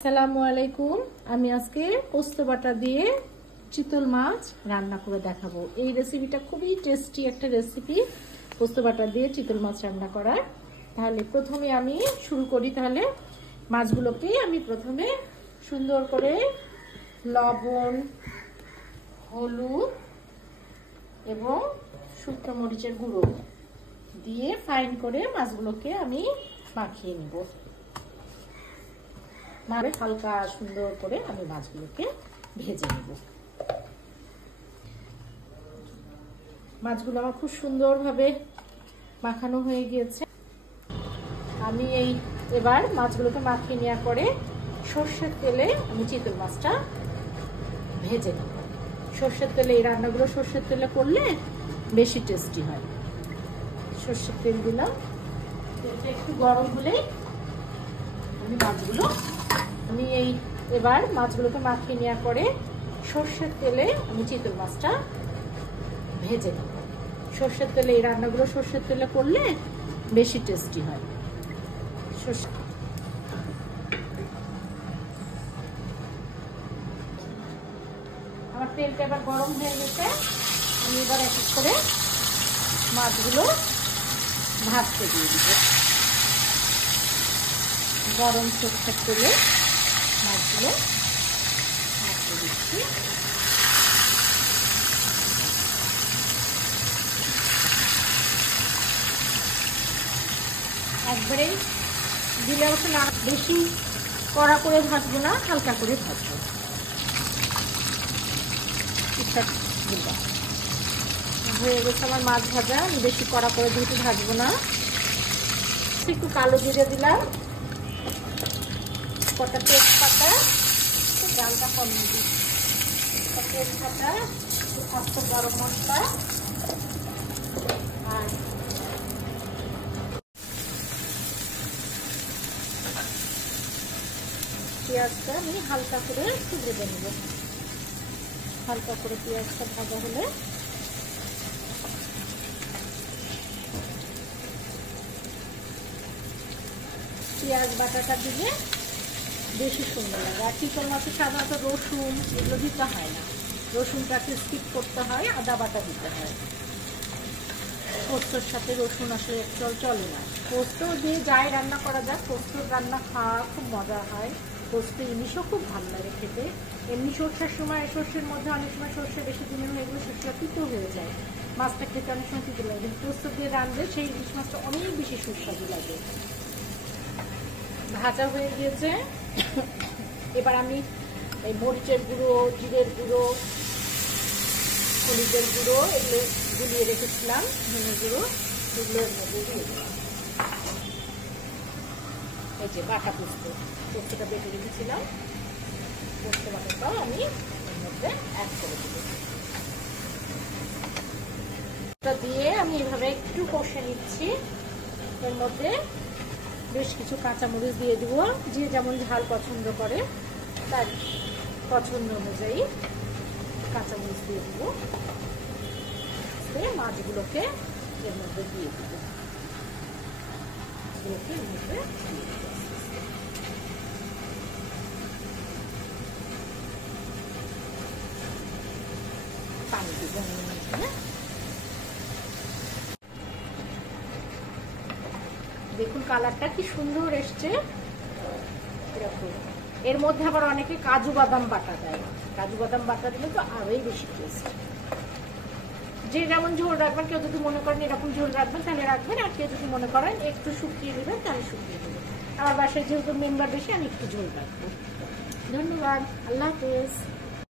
আসসালামু আলাইকুম। আমি আজকে পোস্ত বাটা দিয়ে চিতল মাছ রান্না করে দেখাবো। এই রেসিপিটা খুবই টেস্টি একটা রেসিপি, পোস্ত বাটা দিয়ে চিতল মাছ রান্না করার। তাহলে প্রথমে আমি শুরু করি। তাহলে মাছগুলোকে আমি প্রথমে সুন্দর করে লবণ, হলুদ এবং শুকনো মরিচের গুঁড়ো দিয়ে ফাইন করে মাছগুলোকে আমি মাখিয়ে নিব। হালকা সুন্দর করে আমি মাছগুলোকে ভেজে নেব। মাছগুলো আমার খুব সুন্দরভাবে মাখানো হয়ে গিয়েছে। আমি এবার মাছগুলোকে মাখিয়ে নেওয়ার পরে সর্ষের তেলে আমি চিতল মাছটা ভেজে নেব। সর্ষের তেলে এই রান্নাগুলো সর্ষের তেলে করলে বেশি টেস্টি হয়। সর্ষের তেল দিলাম, তেলটা একটু গরম হলেই আমি এবার মাছগুলোকে মাখিয়ে নেওয়ার পরে সর্ষের তেলে আমি চিতল মাছটা ভেজে নেব। সর্ষের তেলে এই রান্নাগুলো সর্ষের তেলে করলে বেশি টেস্টি হয়। আমার তেলটা এবার গরম হয়ে গেছে। আমি এবার এক এক করে মাছগুলো ভাজতে দিয়ে দিব। গরম সর্ষের তেলে মাছগুলো ভাজতে দিচ্ছি। একবারে দিলে হচ্ছে না, বেশি কড়া করে ভাজবো না, হালকা করে ভাজবো। হয়ে গেছে আমার মাছ ভাজা। আমি বেশি কড়া করে যেহেতু ভাজবো না, একটু কালো জিরে দিলাম, কটা তেজপাতা, ডালটা কম দিই, তেজপাতা, আস্ত গরম মশলা আর পেঁয়াজটা আমি হালকা করে একটু ভেজে নেব। হালকা করে পেঁয়াজটা ভাজা হলে পেঁয়াজ বাটাটা দিলে বেশি সুন্দর লাগে। আর চিতল মাছে সাধারণত রসুন এগুলো দিতে হয় না, রসুনটাকে স্কিপ করতে হয়, আদা বাটা দিতে হয়। পোস্তর সাথে রসুন আসলে চলে না। পোস্ত দিয়ে যাই রান্না করা যায়, পোস্তর রান্না খাওয়া খুব মজা হয়। পোস্ত ইলিশও খুব ভালো লাগে খেতে। এমনি সর্ষের সময় সর্ষের মধ্যে অনেক সময় সর্ষে বেশি দিনের হয়ে গেলে সর্ষেটা তিতো হয়ে যায়, মাছটা খেতে অনেক সময় তিতো লাগে। পোস্ত দিয়ে রাঁধলে সেই ইলিশ মাছটা অনেক বেশি সুস্বাদু লাগে। ভাজা হয়ে গিয়েছে। এবার আমি এই মরিচের গুঁড়ো, জিরের গুঁড়ো, হলুদের গুঁড়ো এগুলো গুলিয়ে রেখেছিলাম, ধনে গুঁড়ো, এগুলো এর মধ্যে দিয়ে দিলাম। এই যে বাটা পোস্তটা বেটে রেখেছিলাম, পোস্ত বাটাটাও আমি এর মধ্যে অ্যাড করে দেব। দিয়ে আমি এভাবে একটু কষে নিচ্ছি। এর মধ্যে বেশ কিছু কাঁচামরিচ দিয়ে দিব, যে যেমন ঝাল পছন্দ করে তার পছন্দ অনুযায়ী কাঁচামরিচ দিয়ে দিব। মাছগুলোকে এর মধ্যে দিয়ে দিব। পানি দিব। দেখুন কালারটা কি সুন্দর এসছে। এরকম এর মধ্যে আবার অনেকে কাজু বাদাম বাটা দেয়। কাজু বাদাম বাটা দিলে তো আরোই বেশি টেস্ট। যে যেমন ঝোল রাখবেন, কেউ যদি মনে করেন এরকম ঝোল রাখবেন তাহলে রাখবেন, আর কেউ যদি মনে করেন একটু শুকিয়ে দেবেন তাহলে শুকিয়ে দেবেন। আমার বাসায় যেহেতু মেম্বার বেশি, আমি একটু ঝোল রাখবো। ধন্যবাদ। আল্লাহ হাফেজ।